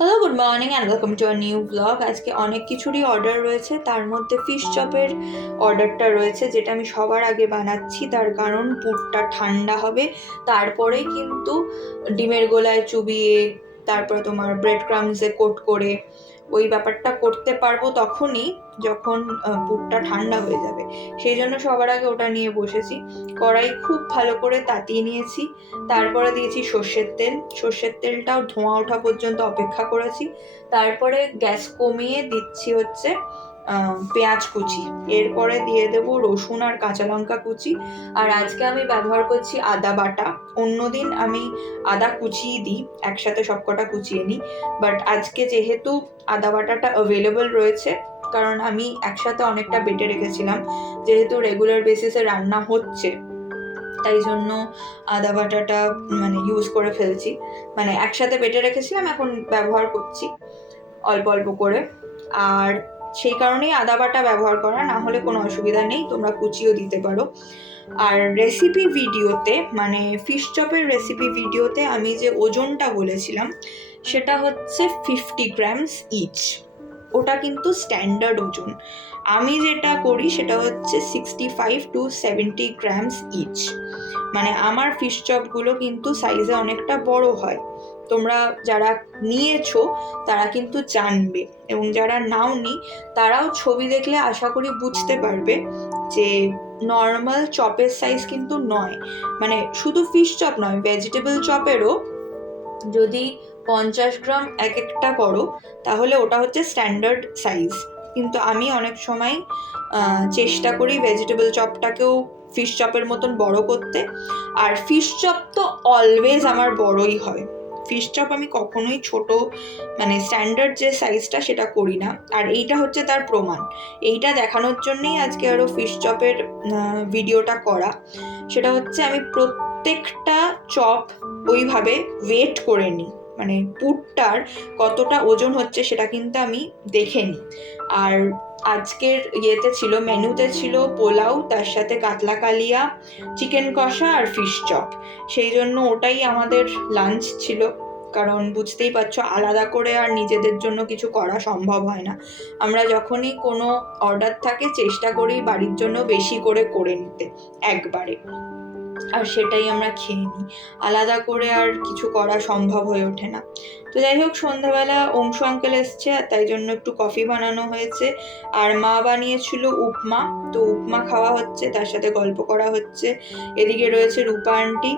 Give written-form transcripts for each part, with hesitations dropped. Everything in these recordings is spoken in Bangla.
Hello, good morning and welcome to a new blog. আজকে অনেক কিছুরই অর্ডার রয়েছে, তার মধ্যে ফিশ চপের অর্ডারটা রয়েছে, যেটা আমি সবার আগে বানাচ্ছি। তার কারণ পুরটা ঠান্ডা হবে, তারপরেই কিন্তু ডিমের গোলায় চুবিয়ে তারপরে তোমার ব্রেড ক্রামসে কোট করে ওই ব্যাপারটা করতে পারবো তখনই, যখন পুরটা ঠান্ডা হয়ে যাবে। সেই জন্য সবার আগে ওটা নিয়ে বসেছি। কড়াই খুব ভালো করে তাতিয়ে নিয়েছি, তারপরে দিয়েছি সর্ষের তেলটাও ধোঁয়া ওঠা পর্যন্ত অপেক্ষা করেছি। তারপরে গ্যাস কমিয়ে দিচ্ছি হচ্ছে পেঁয়াজ কুচি, এরপরে দিয়ে দেবো রসুন আর কাঁচা লঙ্কা কুচি। আর আজকে আমি ব্যবহার করছি আদা বাটা। অন্যদিন আমি আদা কুচিয়ে দিই, একসাথে সবকটা কুচিয়ে নিই, বাট আজকে যেহেতু আদা বাটাটা অ্যাভেলেবল রয়েছে, কারণ আমি একসাথে অনেকটা বেটে রেখেছিলাম, যেহেতু রেগুলার বেসিসে রান্না হচ্ছে, তাই জন্য আদা বাটাটা ইউজ করে ফেলছি। একসাথে বেটে রেখেছিলাম, এখন ব্যবহার করছি অল্প অল্প করে। আর সেই কারণেই আদা বাটা ব্যবহার করা, না হলে কোনো অসুবিধা নেই, তোমরা কুচিও দিতে পারো। আর রেসিপি ভিডিওতে, ফিশ চপের রেসিপি ভিডিওতে আমি যে ওজনটা বলেছিলাম সেটা হচ্ছে 50 গ্রামস ইচ। ওটা কিন্তু স্ট্যান্ডার্ড ওজন। আমি যেটা করি সেটা হচ্ছে 65 to 70 গ্রামস ইচ। আমার ফিশ চপগুলো কিন্তু সাইজে অনেকটা বড় হয়। তোমরা যারা নিয়েছো তারা কিন্তু জানবে, এবং যারা নাওনি তারাও ছবি দেখলে আশা করি বুঝতে পারবে যে নর্মাল চপের সাইজ কিন্তু নয়। শুধু ফিশ চপ নয়, ভেজিটেবল চপেরও যদি 50 গ্রাম এক একটা করো তাহলে ওটা হচ্ছে স্ট্যান্ডার্ড সাইজ। কিন্তু আমি অনেক সময় চেষ্টা করি ভেজিটেবল চপটাকেও ফিশ চপের মতন বড় করতে। আর ফিশ চপ তো অলওয়েজ আমার বড়ই হয়। ফিশ চপ আমি কখনোই ছোট, স্ট্যান্ডার্ড যে সাইজটা সেটা করি না। আর এইটা হচ্ছে তার প্রমাণ। এইটা দেখানোর জন্যই আজকে আরও ফিশ চপের ভিডিওটা করা। সেটা হচ্ছে আমি প্রত্যেকটা চপ ওইভাবে ওয়েট করে নিই, পুরটার কতটা ওজন হচ্ছে সেটা কিন্তু আমি দেখে নিই। আর আজকের মেনুতে ছিল পোলাও, তার সাথে কাতলা কালিয়া, চিকেন কষা আর ফিশ চপ। সেই জন্য ওটাই আমাদের লাঞ্চ ছিল, কারণ বুঝতেই পারছো আলাদা করে আর নিজেদের জন্য কিছু করা সম্ভব হয় না। আমরা যখনই কোনো অর্ডার থাকে চেষ্টা করি বাড়ির জন্য বেশি করে নিতে একবারে, আর সেটাই আমরা খেয়ে নিই। আলাদা করে আর কিছু করা সম্ভব হয়ে ওঠে না। তো যাই হোক, সন্ধ্যাবেলা অংশু আঙ্কেল এসছে, আর তাই জন্য একটু কফি বানানো হয়েছে। আর মা বানিয়েছিল উপমা, তো উপমা খাওয়া হচ্ছে, তার সাথে গল্প করা হচ্ছে। এদিকে রয়েছে রূপা আন্টি।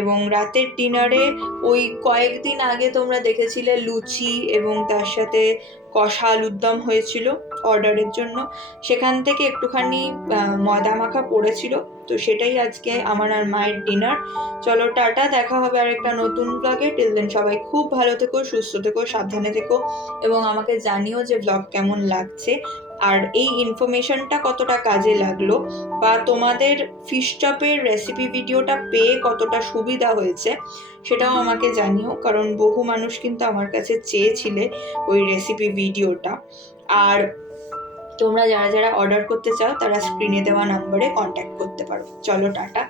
এবং রাতের ডিনারে ওই কয়েকদিন আগে তোমরা দেখেছিলে লুচি এবং তার সাথে কষা আলুর দম হয়েছিল অর্ডারের জন্য, সেখান থেকে একটুখানি ময়দা মাখা পড়েছিল, তো সেটাই আজকে আমার আর মায়ের ডিনার। চলো টাটা, দেখা হবে আর একটা নতুন ব্লগে। টিল দেন সবাই খুব ভালো থেকো, সুস্থ থেকো, সাবধানে থেকো, এবং আমাকে জানিও যে ব্লগ কেমন লাগছে, আর এই ইনফরমেশনটা কতটা কাজে লাগলো, বা তোমাদের ফিশ চপের রেসিপি ভিডিওটা পেয়ে কতটা সুবিধা হয়েছে সেটাও আমাকে জানিও, কারণ বহু মানুষ কিন্তু আমার কাছে চেয়েছিলে ওই রেসিপি ভিডিওটা। আর তোমরা যারা যারা অর্ডার করতে চাও তারা স্ক্রিনে দেওয়া নম্বরে কন্ট্যাক্ট করতে পারো। চলো টাটা।